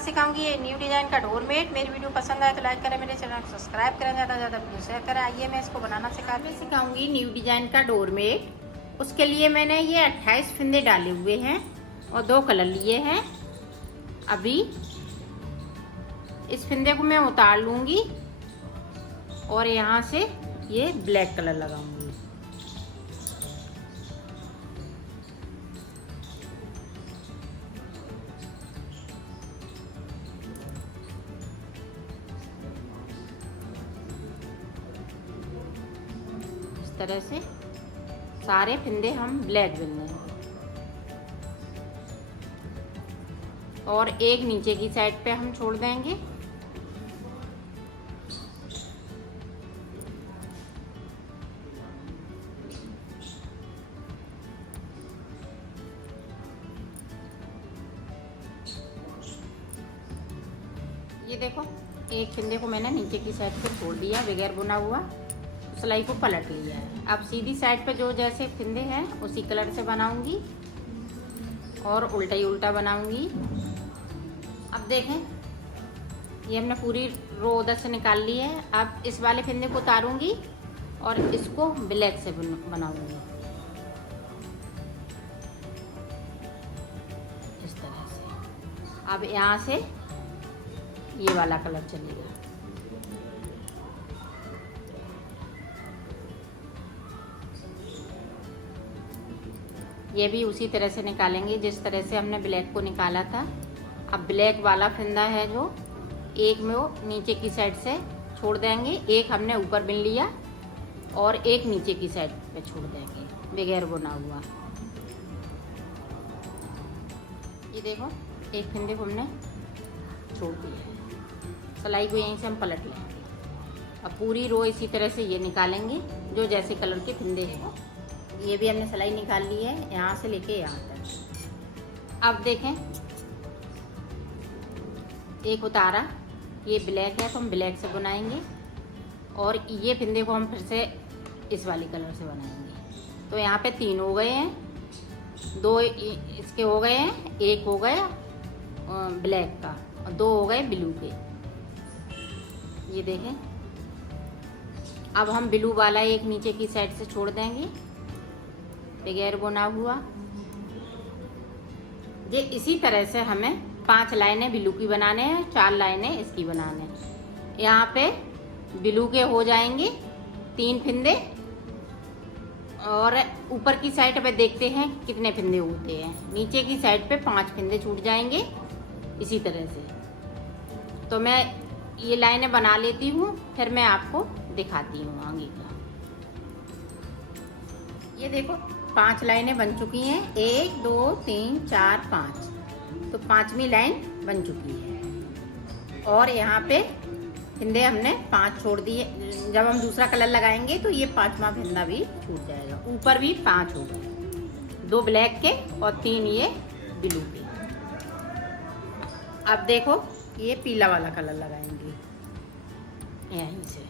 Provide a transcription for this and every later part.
सिखाऊंगी ये new design का doormat. मेरी वीडियो पसंद आए तो लाइक करें, मेरे चैनल को सब्सक्राइब करें, ज़्यादा से ज़्यादा वीडियो शेयर करें। आइए मैं इसको बनाना सिखाऊंगी न्यू डिज़ाइन का डोरमेट। उसके लिए मैंने ये 28 फंदे डाले हुए हैं और 2 कलर लिए हैं। अभी इस फंदे को मैं उतार लूँगी और यहाँ से ये ब्लैक कलर लगाऊंगी। इस तरह से सारे फंदे हम ब्लैक बुनने हैं और एक नीचे की साइड पे हम छोड़ देंगे। ये देखो, एक फंदे को मैंने नीचे की साइड पे छोड़ दिया बगैर बुना हुआ, सिलाई को पलट लिया है। अब सीधी साइड पे जो जैसे फंदे हैं उसी कलर से बनाऊंगी और उल्टा ही उल्टा बनाऊंगी। अब देखें, ये हमने पूरी रो उधर से निकाल ली है। अब इस वाले फंदे को उतारूंगी और इसको ब्लैक से बनाऊंगी इस तरह से। अब यहाँ से ये वाला कलर चलेगा। ये भी उसी तरह से निकालेंगे जिस तरह से हमने ब्लैक को निकाला था। अब ब्लैक वाला फंदा है जो, एक में वो नीचे की साइड से छोड़ देंगे, एक हमने ऊपर बिन लिया और एक नीचे की साइड पे छोड़ देंगे बगैर बुना हुआ। ये देखो, एक फंदे को हमने छोड़ दिया है। सिलाई को यहीं से हम पलट लेंगे। अब पूरी रो इसी तरह से ये निकालेंगे जो जैसे कलर के फंदे हैं। ये भी हमने सिलाई निकाल ली है यहाँ से लेके यहाँ तक। अब देखें, एक उतारा, ये ब्लैक है तो हम ब्लैक से बनाएंगे और ये फंदे को हम फिर से इस वाले कलर से बनाएंगे। तो यहाँ पे 3 हो गए हैं, 2 इसके हो गए हैं, एक हो गया ब्लैक का और 2 हो गए ब्लू के। ये देखें, अब हम ब्लू वाला एक नीचे की साइड से छोड़ देंगे बगैर बुना हुआ। ये इसी तरह से हमें 5 लाइनें ब्लू की बनाने हैं, 4 लाइनें इसकी बनाने हैं। यहाँ पे ब्लू के हो जाएंगे 3 फंदे और ऊपर की साइड पे देखते हैं कितने फंदे होते हैं। नीचे की साइड पे 5 फंदे छूट जाएंगे इसी तरह से। तो मैं ये लाइनें बना लेती हूँ, फिर मैं आपको दिखाती हूँ आगे का। ये देखो, 5 लाइनें बन चुकी हैं, 1 2 3 4 5। तो 5वीं लाइन बन चुकी है और यहाँ पे फंदे हमने 5 छोड़ दिए। जब हम दूसरा कलर लगाएंगे तो ये 5वां फंदा भी छूट जाएगा। ऊपर भी 5 हो गए, 2 ब्लैक के और 3 ये ब्लू के। अब देखो, ये पीला वाला कलर लगाएंगे यहीं से।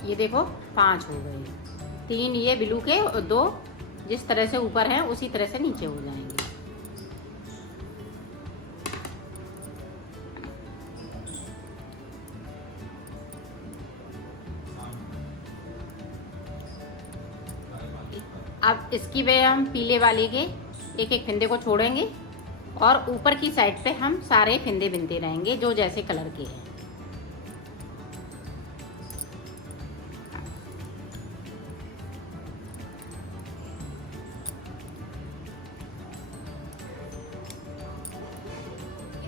ये देखो, 5 हो गए, 3 ये ब्लू के और 2 जिस तरह से ऊपर हैं उसी तरह से नीचे हो जाएंगे। अब इसकी वजह हम पीले वाले के एक एक फंदे को छोड़ेंगे और ऊपर की साइड पे हम सारे फंदे बिनते रहेंगे जो जैसे कलर के हैं।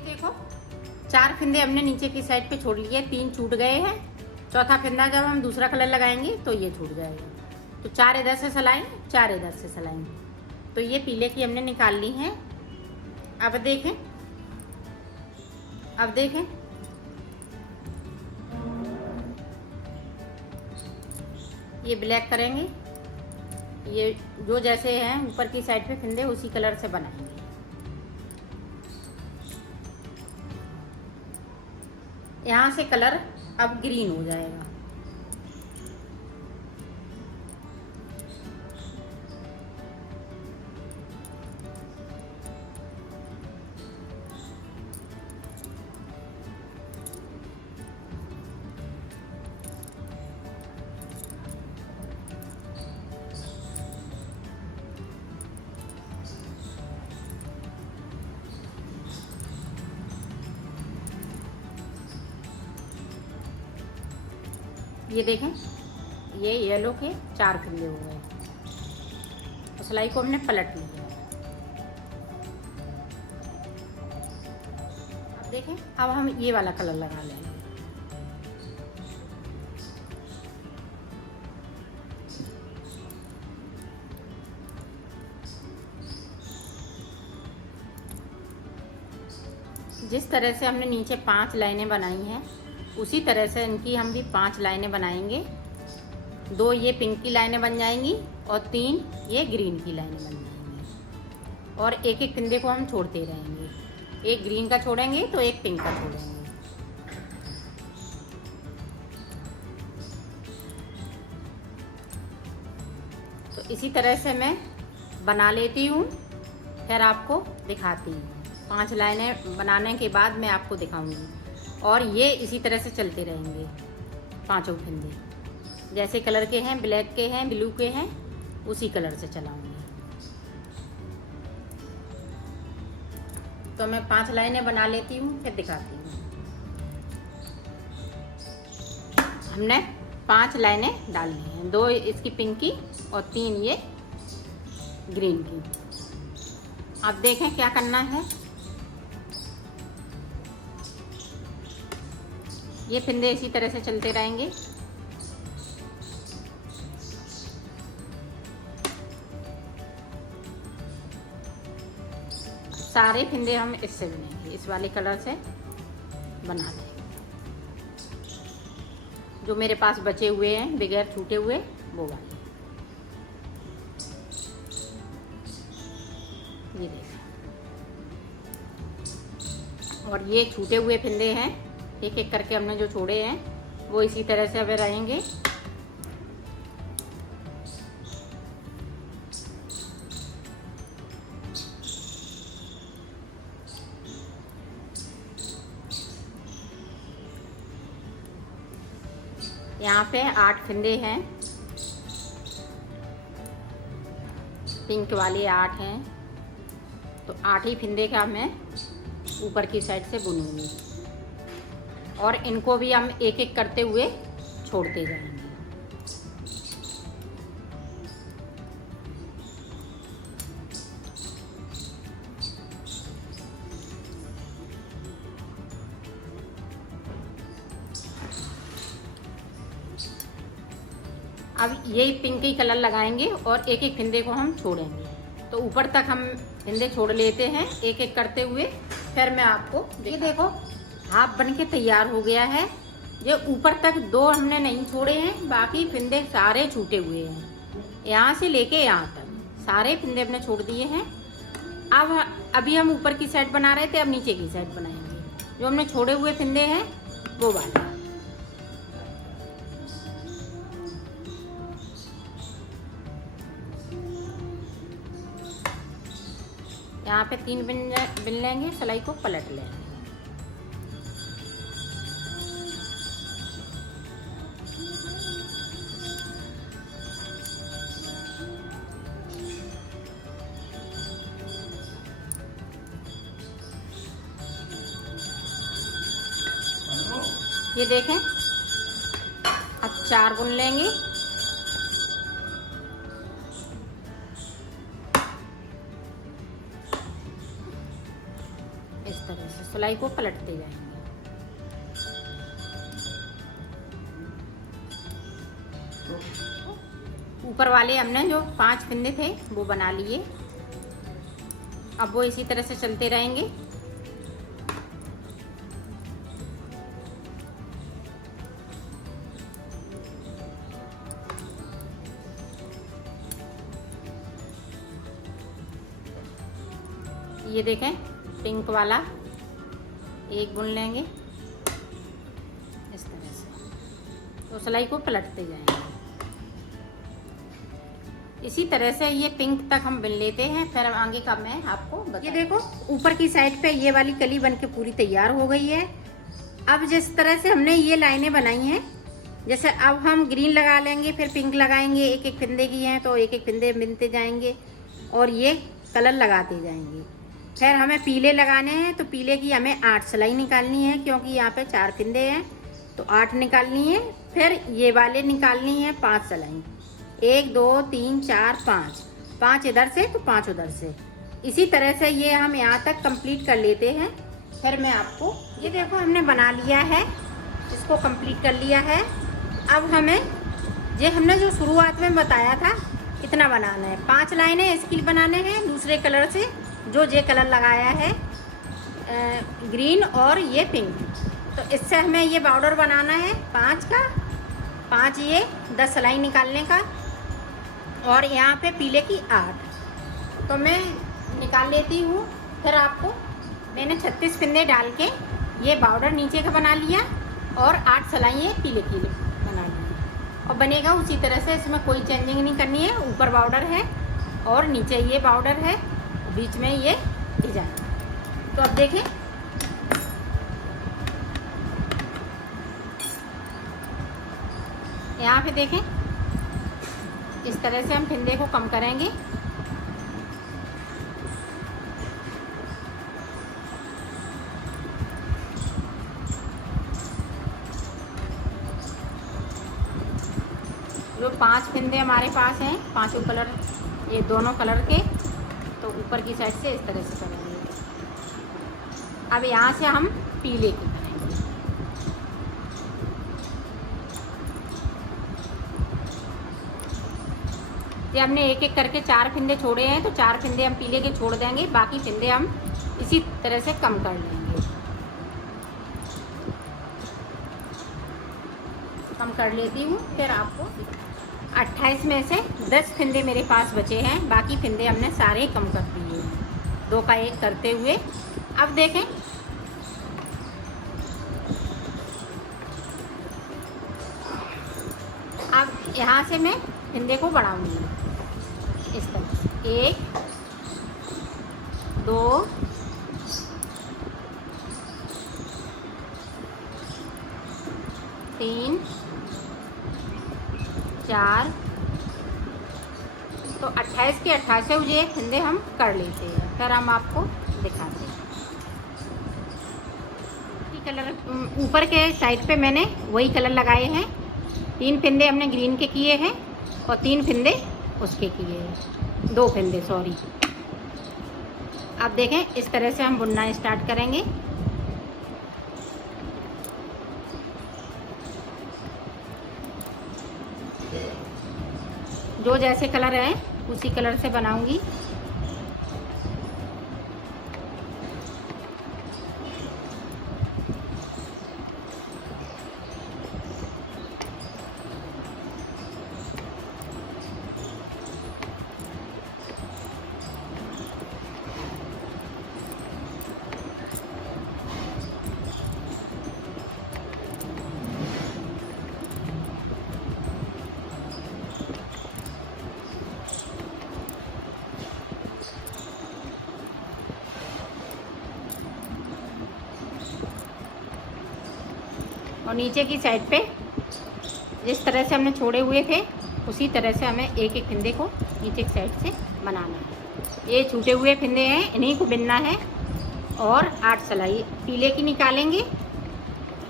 देखो, 4 फंदे हमने नीचे की साइड पे छोड़ लिए, 3 छूट गए हैं। चौथा फंदा जब हम दूसरा कलर लगाएंगे तो ये छूट जाएगा। तो 4 इधर से सिलाएं, 4 इधर से सिलाएं। तो ये पीले की हमने निकाल ली है। अब देखें, ये ब्लैक करेंगे। ये जो जैसे हैं ऊपर की साइड पे फिंदे उसी कलर से बनाएंगे। यहाँ से कलर अब ग्रीन हो जाएगा। ये देखें, ये येलो के 4 फिंदे हो गए। तो सिलाई को हमने पलट लिया। अब देखें, अब हम ये वाला कलर लगा लेंगे। जिस तरह से हमने नीचे 5 लाइनें बनाई हैं उसी तरह से इनकी हम भी 5 लाइनें बनाएंगे। 2 ये पिंक की लाइनें बन जाएंगी और 3 ये ग्रीन की लाइनें बन जाएंगी। और एक एक फिंदे को हम छोड़ते रहेंगे। एक ग्रीन का छोड़ेंगे तो एक पिंक का छोड़ेंगे। तो इसी तरह से मैं बना लेती हूँ, फिर आपको दिखाती हूँ। 5 लाइनें बनाने के बाद मैं आपको दिखाऊंगी। और ये इसी तरह से चलते रहेंगे 5 फिंदे। जैसे कलर के हैं, ब्लैक के हैं, ब्लू के हैं, उसी कलर से चलाऊंगी। तो मैं 5 लाइनें बना लेती हूँ, फिर दिखाती हूँ। हमने 5 लाइनें डाली हैं, 2 इसकी पिंक की और 3 ये ग्रीन की। अब देखें क्या करना है। ये फिंदे इसी तरह से चलते रहेंगे। सारे फिंदे हम इससे बनेंगे, इस वाले कलर से बना देंगे। जो मेरे पास बचे हुए हैं बगैर छूटे हुए, वो वाले। ये देखिए, और ये छूटे हुए फिंदे हैं, एक एक करके हमने जो छोड़े हैं वो इसी तरह से अब रहेंगे। यहाँ पे 8 फिंदे हैं, पिंक वाले 8 हैं। तो 8 ही फिंदे का मैं ऊपर की साइड से बुनूंगी और इनको भी हम एक एक करते हुए छोड़ते जाएंगे। अब यही पिंक ही कलर लगाएंगे और एक एक फिंदे को हम छोड़ेंगे। तो ऊपर तक हम फिंदे छोड़ लेते हैं एक एक करते हुए, फिर मैं आपको ये देखो हाफ बन के तैयार हो गया है। ये ऊपर तक 2 हमने नहीं छोड़े हैं, बाकी फिंदे सारे छूटे हुए हैं। यहाँ से लेके यहाँ तक सारे फिंदे हमने छोड़ दिए हैं। अब अभी हम ऊपर की साइड बना रहे थे, अब नीचे की साइड बनाएंगे। जो हमने छोड़े हुए फिंदे हैं वो वाले। यहाँ पे 3 बिन लेंगे, सिलाई को पलट लेंगे। ये देखें, अब 4 बुन लेंगे। इस तरह से सिलाई को पलटते जाएंगे। ऊपर वाले हमने जो 5 फिंदे थे वो बना लिए। अब वो इसी तरह से चलते रहेंगे। ये देखें पिंक वाला एक बुन लेंगे इस तरह से, तो सिलाई को पलटते जाएंगे। इसी तरह से ये पिंक तक हम बुन लेते हैं, फिर आगे का मैं आपको बता। ये देखो ऊपर की साइड पे ये वाली कली बन के पूरी तैयार हो गई है। अब जिस तरह से हमने ये लाइनें बनाई हैं, जैसे अब हम ग्रीन लगा लेंगे, फिर पिंक लगाएंगे, एक एक फिंदे की हैं तो एक एक फिंदे बिनते जाएंगे और ये कलर लगाते जाएंगे। फिर हमें पीले लगाने हैं, तो पीले की हमें 8 सिलाई निकालनी है, क्योंकि यहाँ पे 4 फिंदे हैं तो 8 निकालनी है। फिर ये वाले निकालनी है 5 सिलाई, 1 2 3 4 5, 5 इधर से तो 5 उधर से। इसी तरह से ये हम यहाँ तक कंप्लीट कर लेते हैं। फिर मैं आपको ये देखो हमने बना लिया है, इसको कंप्लीट कर लिया है। अब हमें ये हमने जो शुरुआत में बताया था इतना बनाना है, 5 लाइनें इसकी बनाने हैं दूसरे कलर से, जो ये कलर लगाया है ग्रीन और ये पिंक। तो इससे हमें ये बॉर्डर बनाना है 5 का, 5 ये 10 सिलाई निकालने का, और यहाँ पे पीले की 8। तो मैं निकाल लेती हूँ। फिर आपको मैंने 36 फिंदे डाल के ये बॉर्डर नीचे का बना लिया और 8 सिलाई पीले की बना ली, और बनेगा उसी तरह से। इसमें कोई चेंजिंग नहीं करनी है। ऊपर बॉर्डर है और नीचे ये बॉर्डर है, बीच में ये डिजाइन। तो अब देखें यहाँ पे देखें, इस तरह से हम फिंदे को कम करेंगे। जो 5 फिंदे हमारे पास हैं, 5 कलर, ये दोनों कलर के, तो ऊपर की साइड से इस तरह से करेंगे। अब यहाँ से हम पीले की करेंगे। ये हमने एक एक करके 4 फिंदे छोड़े हैं, तो 4 फिंदे हम पीले के छोड़ देंगे, बाकी फिंदे हम इसी तरह से कम कर लेंगे। कम कर लेती हूँ। फिर आपको 28 में से 10 फिंदे मेरे पास बचे हैं, बाकी फिंदे हमने सारे कम कर दिए हैं, 2 का 1 करते हुए। अब देखें अब यहाँ से मैं फिंदे को बढ़ाऊंगी इस तरह से, 1 2 3 4। तो 28 के 28 ये फिंदे हम कर लेते हैं। फिर हम आपको दिखाते हैं। कलर ऊपर के साइड पे मैंने वही कलर लगाए हैं। 3 फिंदे हमने ग्रीन के किए हैं और 3 फिंदे उसके किए हैं, 2 फिंदे सॉरी। अब देखें इस तरह से हम बुनना स्टार्ट करेंगे। जो जैसे कलर है उसी कलर से बनाऊंगी। और नीचे की साइड पे जिस तरह से हमने छोड़े हुए थे उसी तरह से हमें एक एक फिंदे को नीचे की साइड से बनाना है। ये छूटे हुए फिंदे हैं, इन्हीं को बिनना है और 8 सिलाई पीले की निकालेंगे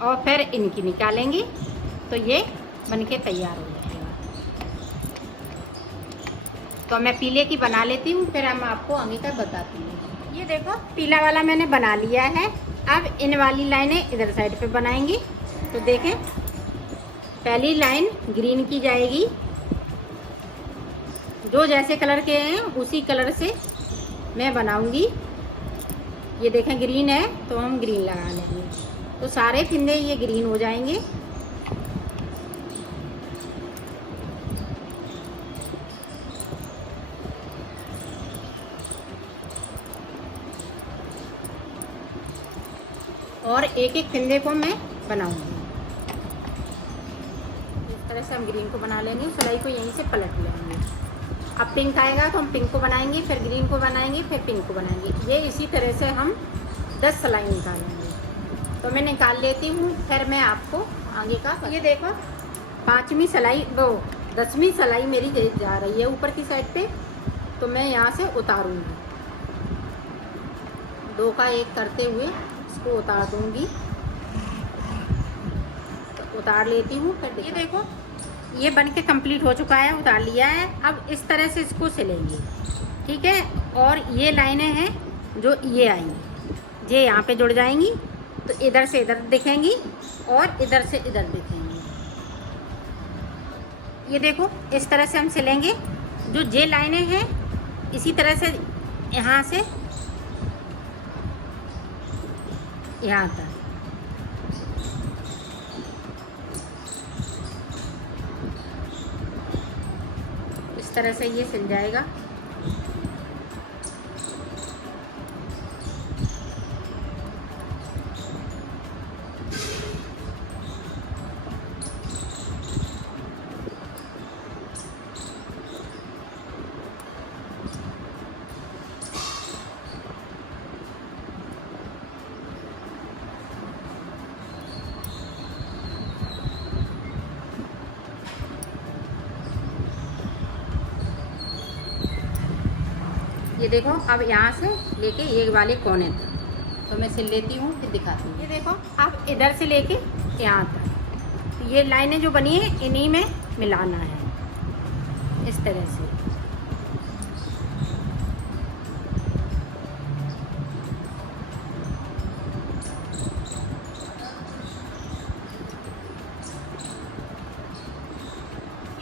और फिर इनकी निकालेंगे, तो ये बनके तैयार हो जाएगा। तो मैं पीले की बना लेती हूँ, फिर हम आपको आगे का बताती हूँ। ये देखो पीला वाला मैंने बना लिया है। अब इन वाली लाइनें इधर साइड पे बनाएंगी। तो देखें पहली लाइन ग्रीन की जाएगी, जो जैसे कलर के हैं उसी कलर से मैं बनाऊंगी। ये देखें ग्रीन है तो हम ग्रीन लगा लेंगे, तो सारे फिंदे ये ग्रीन हो जाएंगे। और एक एक फिंदे को मैं बनाऊंगी। इस तरह से हम ग्रीन को बना लेंगे, सिलाई को यहीं से पलट लेंगे। अब पिंक आएगा तो हम पिंक को बनाएंगे, फिर ग्रीन को बनाएंगे, फिर पिंक को बनाएंगे। ये इसी तरह से हम 10 सिलाई निकालेंगे। तो मैं निकाल लेती हूँ, फिर मैं आपको आगे का। ये देखो 5वीं सिलाई, वो 10वीं सिलाई मेरी जा रही है ऊपर की साइड पे, तो मैं यहाँ से उतारूँगी। 2 का 1 करते हुए इसको उतार दूँगी। तो उतार लेती हूँ, फिर ये देखो ये बन के कंप्लीट हो चुका है, उतार लिया है। अब इस तरह से इसको सिलेंगे, ठीक है। और ये लाइनें हैं जो ये आएंगी, ये यहाँ पे जुड़ जाएंगी, तो इधर से इधर दिखेंगी और इधर से इधर दिखेंगी। ये देखो इस तरह से हम सिलेंगे। जो ये लाइनें हैं इसी तरह से यहाँ से यहाँ तक। इस तरह से ये सिल जाएगा। ये देखो अब यहाँ से लेके ये वाले कोने तक, तो मैं सिल लेती हूँ फिर दिखाती हूँ। ये देखो अब इधर से लेके यहाँ तक, तो ये लाइनें जो बनी है इन्हीं में मिलाना है इस तरह से।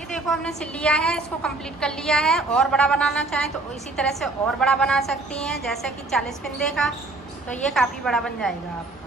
देखो हमने सिल लिया है, इसको कंप्लीट कर लिया है। और बड़ा बनाना चाहें तो इसी तरह से और बड़ा बना सकती हैं, जैसे कि 40 फिंदे का, तो ये काफ़ी बड़ा बन जाएगा आपका।